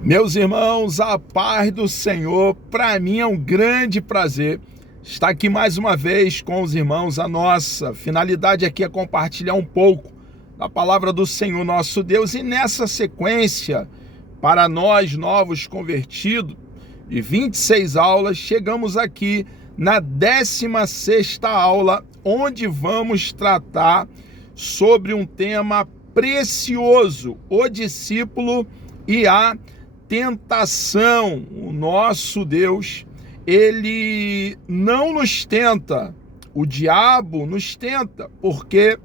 Meus irmãos, a paz do Senhor, para mim é um grande prazer estar aqui mais uma vez com os irmãos. A nossa finalidade aqui é compartilhar um pouco da palavra do Senhor nosso Deus, e nessa sequência, para nós novos convertidos, de 26 aulas, chegamos aqui na 16ª aula, onde vamos tratar sobre um tema precioso: o discípulo e a tentação. O nosso Deus, ele não nos tenta, o diabo nos tenta, porque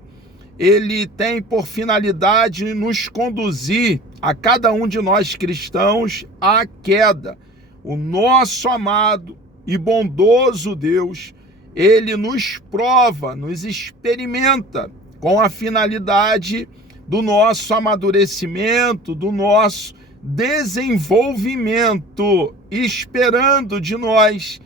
ele tem por finalidade nos conduzir, a cada um de nós cristãos, à queda. O nosso amado e bondoso Deus, ele nos prova, nos experimenta, com a finalidade do nosso amadurecimento, do nosso desenvolvimento, esperando de nós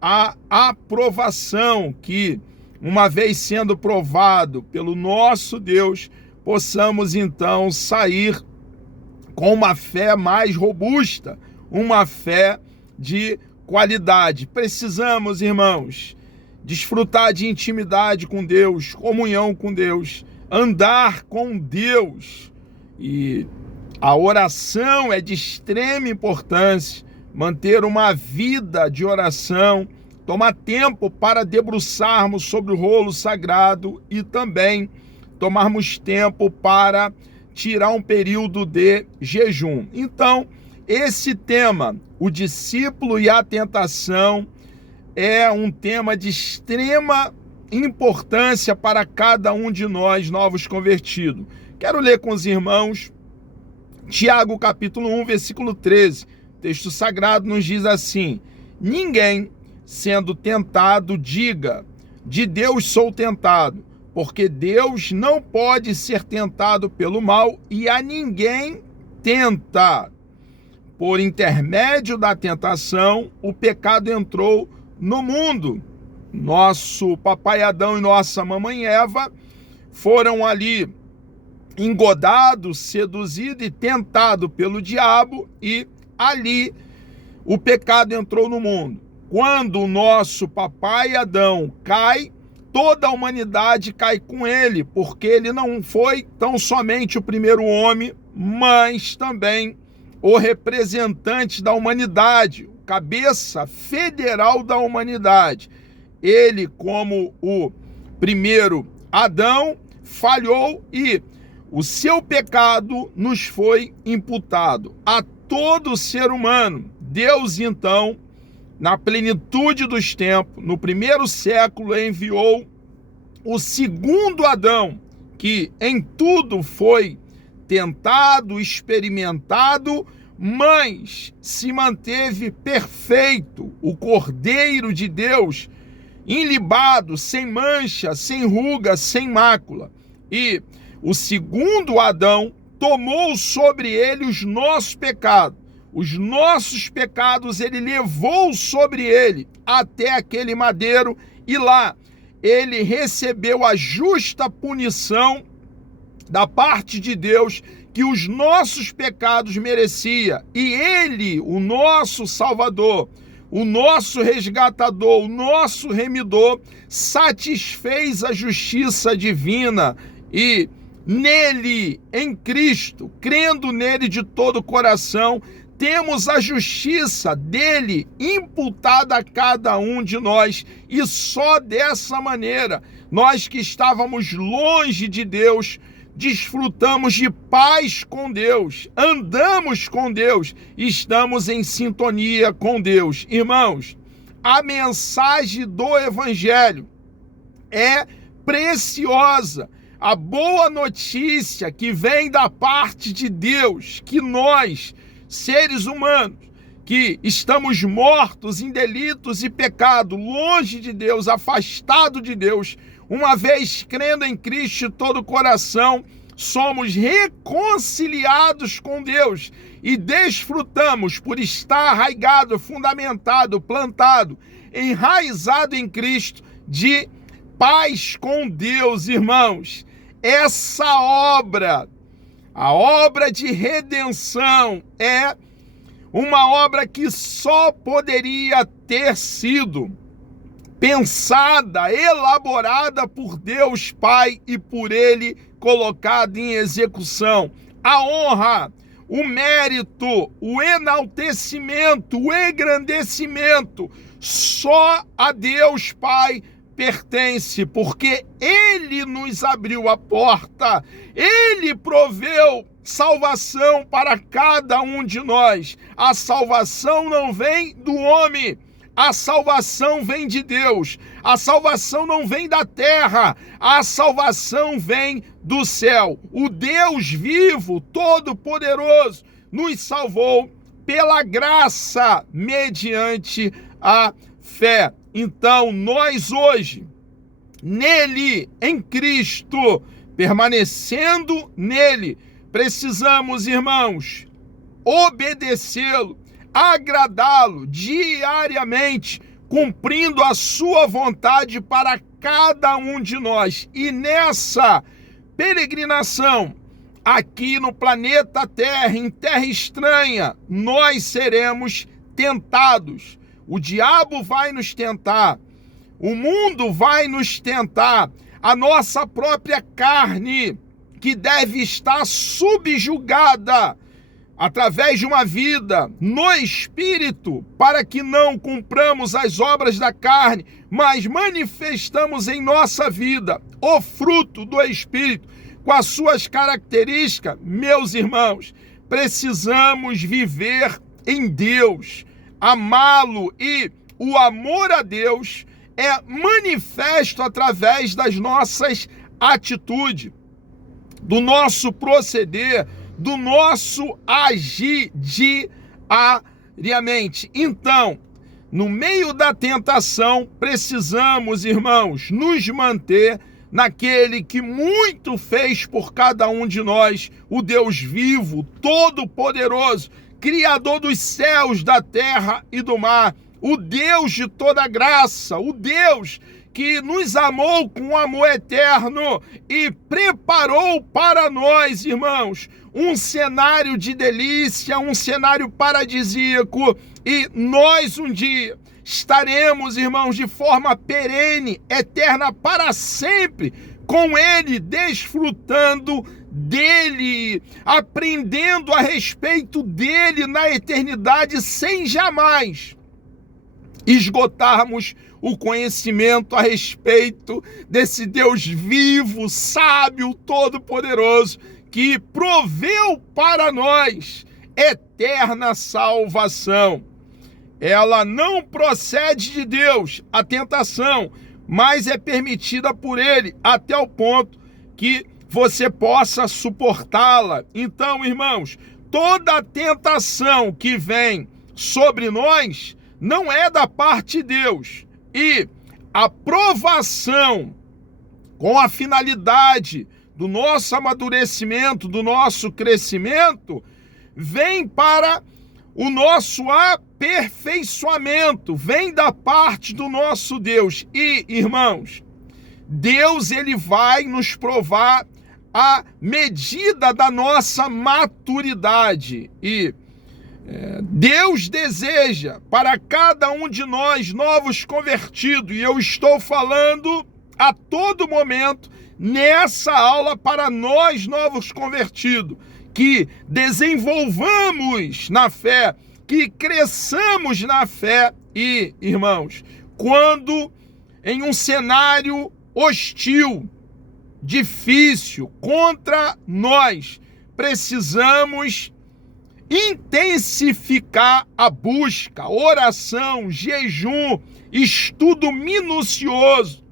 a aprovação, que, uma vez sendo provado pelo nosso Deus, possamos então sair com uma fé mais robusta, uma fé de qualidade. Precisamos, irmãos, desfrutar de intimidade com Deus, comunhão com Deus, andar com Deus, e a oração é de extrema importância. Manter uma vida de oração, tomar tempo para debruçarmos sobre o rolo sagrado e também tomarmos tempo para tirar um período de jejum. Então, esse tema, o discípulo e a tentação, é um tema de extrema importância para cada um de nós novos convertidos. Quero ler com os irmãos Tiago capítulo 1, versículo 13. O texto sagrado nos diz assim: ninguém, sendo tentado, diga, de Deus sou tentado, porque Deus não pode ser tentado pelo mal, e a ninguém tenta. Por intermédio da tentação, o pecado entrou no mundo. Nosso papai Adão e nossa mamãe Eva foram ali engodado, seduzido e tentado pelo diabo, e ali o pecado entrou no mundo. Quando o nosso papai Adão cai, toda a humanidade cai com ele, porque ele não foi tão somente o primeiro homem, mas também o representante da humanidade, o cabeça federal da humanidade. Ele, como o primeiro Adão, falhou, e o seu pecado nos foi imputado a todo ser humano. Deus, então, na plenitude dos tempos, no primeiro século, enviou o segundo Adão, que em tudo foi tentado, experimentado, mas se manteve perfeito, o Cordeiro de Deus, ilibado, sem mancha, sem ruga, sem mácula. E o segundo Adão tomou sobre ele os nossos pecados. Os nossos pecados ele levou sobre ele até aquele madeiro, e lá ele recebeu a justa punição da parte de Deus que os nossos pecados merecia. E ele, o nosso Salvador, o nosso resgatador, o nosso remidor, satisfez a justiça divina, e nele, em Cristo, crendo nele de todo o coração, temos a justiça dele imputada a cada um de nós. E só dessa maneira, nós que estávamos longe de Deus, desfrutamos de paz com Deus, andamos com Deus, estamos em sintonia com Deus. Irmãos, a mensagem do Evangelho é preciosa. A boa notícia que vem da parte de Deus, que nós, seres humanos, que estamos mortos em delitos e pecado, longe de Deus, afastado de Deus, uma vez crendo em Cristo de todo o coração, somos reconciliados com Deus e desfrutamos, por estar arraigado, fundamentado, plantado, enraizado em Cristo, de paz com Deus. Irmãos, essa obra, a obra de redenção, é uma obra que só poderia ter sido pensada, elaborada por Deus Pai e por Ele colocada em execução. A honra, o mérito, o enaltecimento, o engrandecimento, só a Deus Pai pertence, porque Ele nos abriu a porta, Ele proveu salvação para cada um de nós. A salvação não vem do homem, a salvação vem de Deus. A salvação não vem da terra, a salvação vem do céu. O Deus vivo, todo-poderoso, nos salvou pela graça, mediante a fé. Então, nós hoje, nele, em Cristo, permanecendo nele, precisamos, irmãos, obedecê-lo, agradá-lo diariamente, cumprindo a sua vontade para cada um de nós. E nessa peregrinação, aqui no planeta Terra, em terra estranha, nós seremos tentados. O diabo vai nos tentar, o mundo vai nos tentar, a nossa própria carne, que deve estar subjugada através de uma vida no Espírito, para que não cumpramos as obras da carne, mas manifestamos em nossa vida o fruto do Espírito, com as suas características. Meus irmãos, precisamos viver em Deus, amá-lo, e o amor a Deus é manifesto através das nossas atitudes, do nosso proceder, do nosso agir diariamente. Então, no meio da tentação, precisamos, irmãos, nos manter naquele que muito fez por cada um de nós, o Deus vivo, todo-poderoso, Criador dos céus, da terra e do mar, o Deus de toda graça, o Deus que nos amou com um amor eterno e preparou para nós, irmãos, um cenário de delícia, um cenário paradisíaco, e nós um dia estaremos, irmãos, de forma perene, eterna, para sempre, com Ele, desfrutando dele, aprendendo a respeito dele na eternidade, sem jamais esgotarmos o conhecimento a respeito desse Deus vivo, sábio, todo-poderoso, que proveu para nós eterna salvação. Ela não procede de Deus, a tentação, mas é permitida por Ele, até o ponto que você possa suportá-la. Então, irmãos, toda tentação que vem sobre nós não é da parte de Deus. E a provação com a finalidade do nosso amadurecimento, do nosso crescimento, vem para o nosso aperfeiçoamento, vem da parte do nosso Deus. E, irmãos, Deus, ele vai nos provar à medida da nossa maturidade. E Deus deseja para cada um de nós novos convertidos, e eu estou falando a todo momento nessa aula para nós novos convertidos, que desenvolvamos na fé, que cresçamos na fé. E, irmãos, quando em um cenário hostil, difícil contra nós, precisamos intensificar a busca, oração, jejum, estudo minucioso,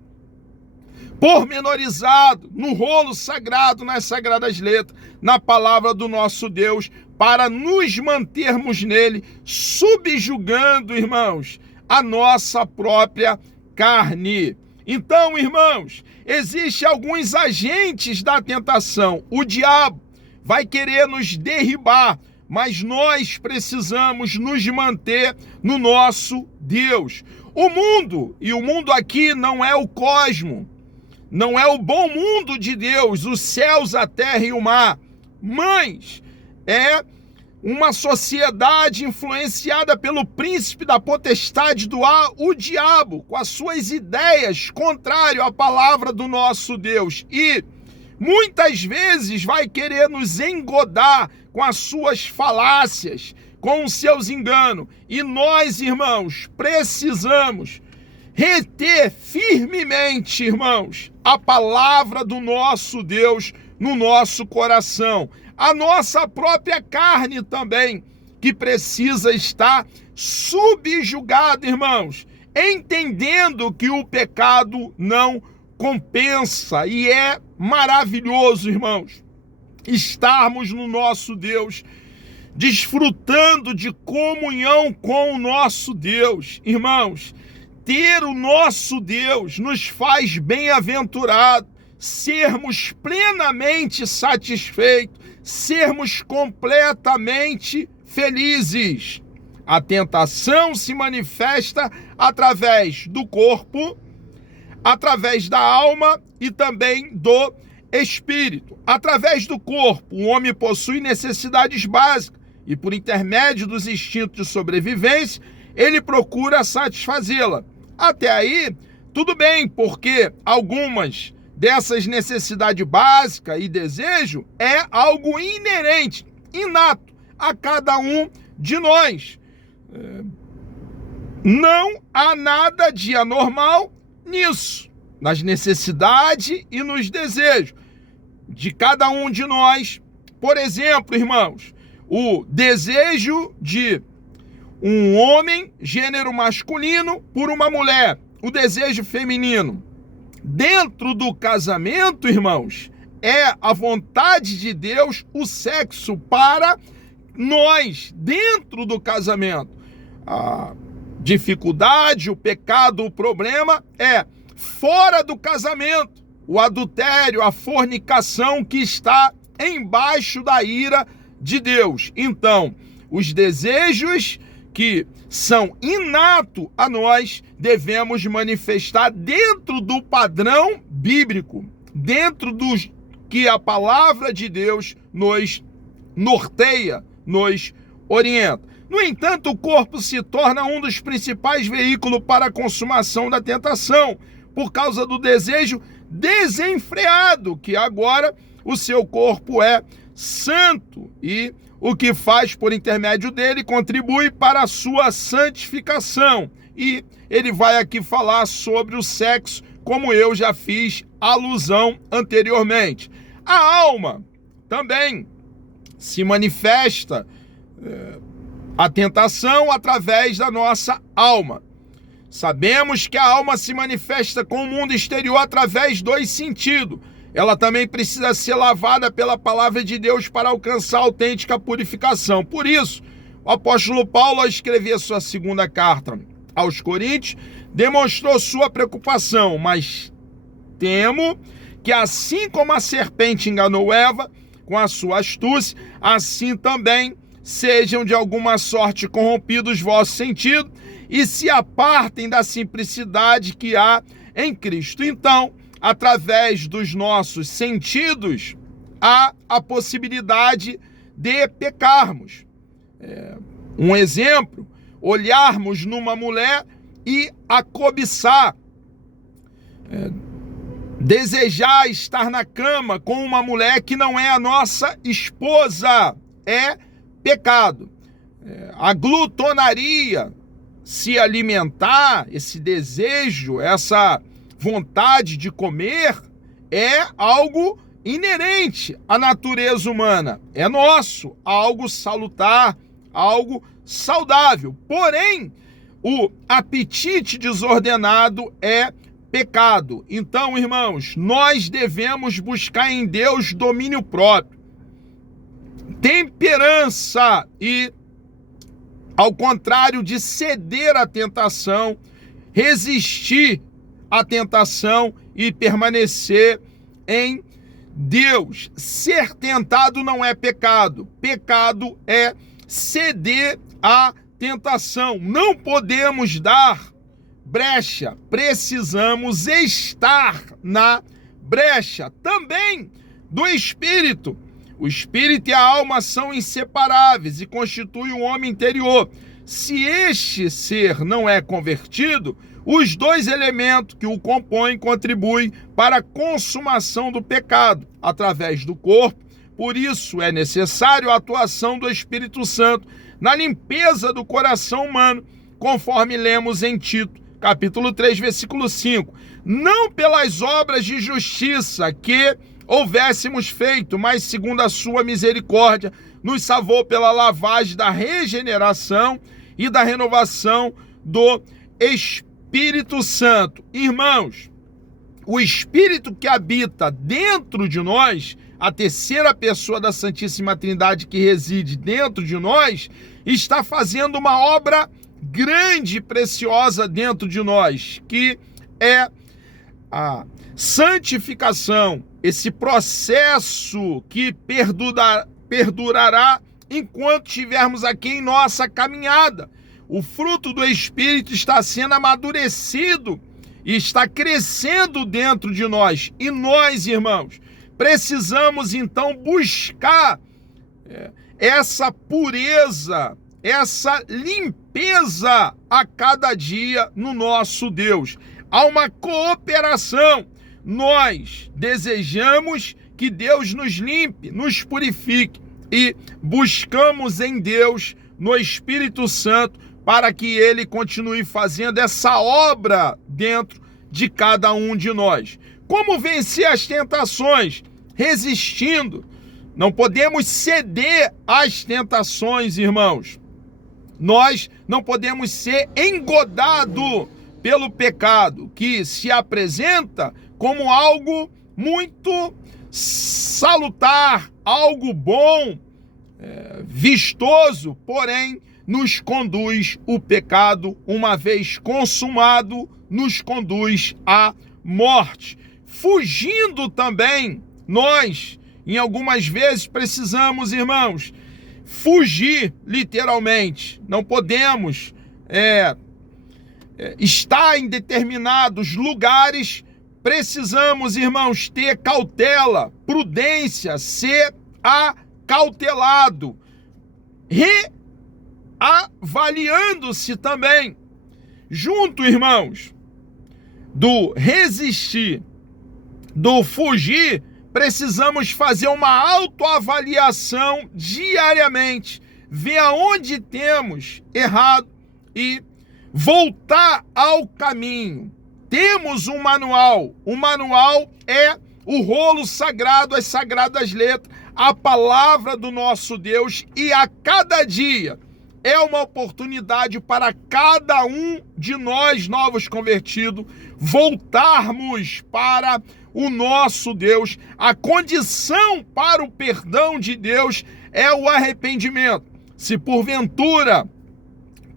pormenorizado, no rolo sagrado, nas sagradas letras, na palavra do nosso Deus, para nos mantermos nele, subjugando, irmãos, a nossa própria carne. Então, irmãos, existem alguns agentes da tentação. O diabo vai querer nos derribar, mas nós precisamos nos manter no nosso Deus. O mundo, e o mundo aqui não é o cosmo, não é o bom mundo de Deus, os céus, a terra e o mar, mas é uma sociedade influenciada pelo príncipe da potestade do ar, o diabo, com as suas ideias contrárias à palavra do nosso Deus. E muitas vezes vai querer nos engodar com as suas falácias, com os seus enganos. E nós, irmãos, precisamos reter firmemente, irmãos, a palavra do nosso Deus no nosso coração. A nossa própria carne também, que precisa estar subjugada, irmãos, entendendo que o pecado não compensa. E é maravilhoso, irmãos, estarmos no nosso Deus, desfrutando de comunhão com o nosso Deus. Irmãos, ter o nosso Deus nos faz bem-aventurado, sermos plenamente satisfeitos, sermos completamente felizes. A tentação se manifesta através do corpo, através da alma e também do espírito. Através do corpo, o homem possui necessidades básicas e, por intermédio dos instintos de sobrevivência, ele procura satisfazê-la. Até aí, tudo bem, porque algumas dessas necessidades básicas e desejo é algo inerente, inato a cada um de nós. Não há nada de anormal nisso, nas necessidades e nos desejos de cada um de nós. Por exemplo, irmãos, o desejo de um homem, gênero masculino, por uma mulher, o desejo feminino. Dentro do casamento, irmãos, é a vontade de Deus o sexo para nós, dentro do casamento. A dificuldade, o pecado, o problema é fora do casamento, o adultério, a fornicação que está embaixo da ira de Deus. Então, os desejos que são inatos a nós, devemos manifestar dentro do padrão bíblico, dentro do que a palavra de Deus nos norteia, nos orienta. No entanto, o corpo se torna um dos principais veículos para a consumação da tentação, por causa do desejo desenfreado, que agora o seu corpo é santo e o que faz por intermédio dele contribui para a sua santificação. E ele vai aqui falar sobre o sexo, como eu já fiz alusão anteriormente. A alma também se manifesta a tentação através da nossa alma. Sabemos que a alma se manifesta com o mundo exterior através dos sentidos. Ela também precisa ser lavada pela palavra de Deus para alcançar a autêntica purificação. Por isso, o apóstolo Paulo, ao escrever sua segunda carta aos Coríntios, demonstrou sua preocupação, mas temo que assim como a serpente enganou Eva com a sua astúcia, assim também sejam de alguma sorte corrompidos os vossos sentidos e se apartem da simplicidade que há em Cristo. Então, através dos nossos sentidos, há a possibilidade de pecarmos. Um exemplo, olharmos numa mulher e a cobiçar, desejar estar na cama com uma mulher que não é a nossa esposa, é pecado. A glutonaria, se alimentar, esse desejo, essa vontade de comer, é algo inerente à natureza humana, é nosso, algo salutar, algo saudável. Porém, o apetite desordenado é pecado. Então, irmãos, nós devemos buscar em Deus domínio próprio, temperança e, ao contrário de ceder à tentação, resistir à tentação e permanecer em Deus. Ser tentado não é pecado. Pecado é ceder à tentação. Não podemos dar brecha. Precisamos estar na brecha. Também do Espírito. O espírito e a alma são inseparáveis e constituem o homem interior. Se este ser não é convertido, os dois elementos que o compõem contribuem para a consumação do pecado através do corpo. Por isso é necessário a atuação do Espírito Santo na limpeza do coração humano, conforme lemos em Tito, capítulo 3, versículo 5. Não pelas obras de justiça que houvéssemos feito, mas segundo a sua misericórdia, nos salvou pela lavagem da regeneração e da renovação do Espírito Santo. Irmãos, o Espírito que habita dentro de nós, a terceira pessoa da Santíssima Trindade que reside dentro de nós, está fazendo uma obra grande e preciosa dentro de nós, que é a santificação, esse processo que perdurará enquanto estivermos aqui em nossa caminhada. O fruto do Espírito está sendo amadurecido e está crescendo dentro de nós. E nós, irmãos, precisamos então buscar essa pureza, essa limpeza a cada dia no nosso Deus. Há uma cooperação. Nós desejamos que Deus nos limpe, nos purifique e buscamos em Deus, no Espírito Santo, para que Ele continue fazendo essa obra dentro de cada um de nós. Como vencer as tentações? Resistindo. Não podemos ceder às tentações, irmãos. Nós não podemos ser engodados pelo pecado, que se apresenta como algo muito salutar, algo bom, vistoso, porém nos conduz o pecado, uma vez consumado, nos conduz à morte. Fugindo também, nós, em algumas vezes, precisamos, irmãos, fugir literalmente. Não podemos estar em determinados lugares. Precisamos, irmãos, ter cautela, prudência, ser acautelado, reavaliando-se também. Junto, irmãos, do resistir, do fugir, precisamos fazer uma autoavaliação diariamente, ver aonde temos errado e voltar ao caminho. Temos um manual. O manual é o rolo sagrado, as sagradas letras, a palavra do nosso Deus, e a cada dia é uma oportunidade para cada um de nós, novos convertidos, voltarmos para o nosso Deus. A condição para o perdão de Deus é o arrependimento. Se porventura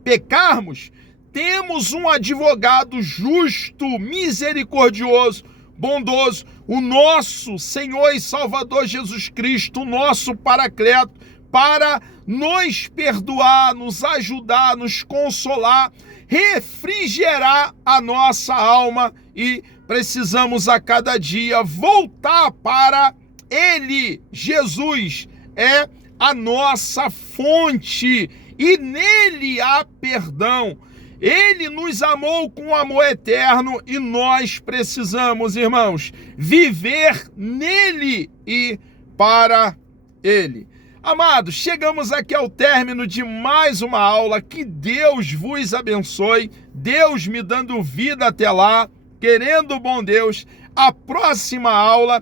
pecarmos, temos um advogado justo, misericordioso, bondoso, o nosso Senhor e Salvador Jesus Cristo, o nosso Paracleto, para nos perdoar, nos ajudar, nos consolar, refrigerar a nossa alma, e precisamos a cada dia voltar para Ele. Jesus é a nossa fonte e nele há perdão. Ele nos amou com amor eterno e nós precisamos, irmãos, viver nele e para ele. Amados, chegamos aqui ao término de mais uma aula. Que Deus vos abençoe. Deus me dando vida até lá. Querendo o bom Deus, a próxima aula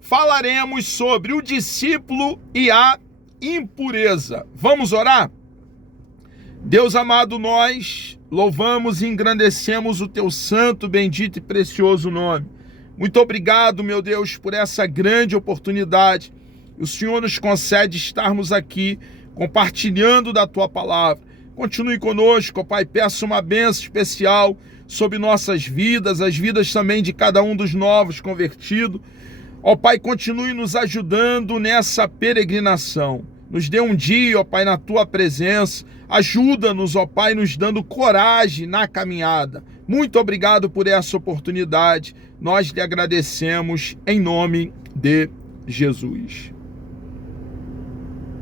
falaremos sobre o discípulo e a impureza. Vamos orar? Deus amado, nós louvamos e engrandecemos o teu santo, bendito e precioso nome. Muito obrigado, meu Deus, por essa grande oportunidade. O Senhor nos concede estarmos aqui compartilhando da tua palavra. Continue conosco, ó Pai, peço uma bênção especial sobre nossas vidas, as vidas também de cada um dos novos convertidos. Ó Pai, continue nos ajudando nessa peregrinação. Nos dê um dia, ó Pai, na tua presença. Ajuda-nos, ó Pai, nos dando coragem na caminhada. Muito obrigado por essa oportunidade. Nós lhe agradecemos em nome de Jesus.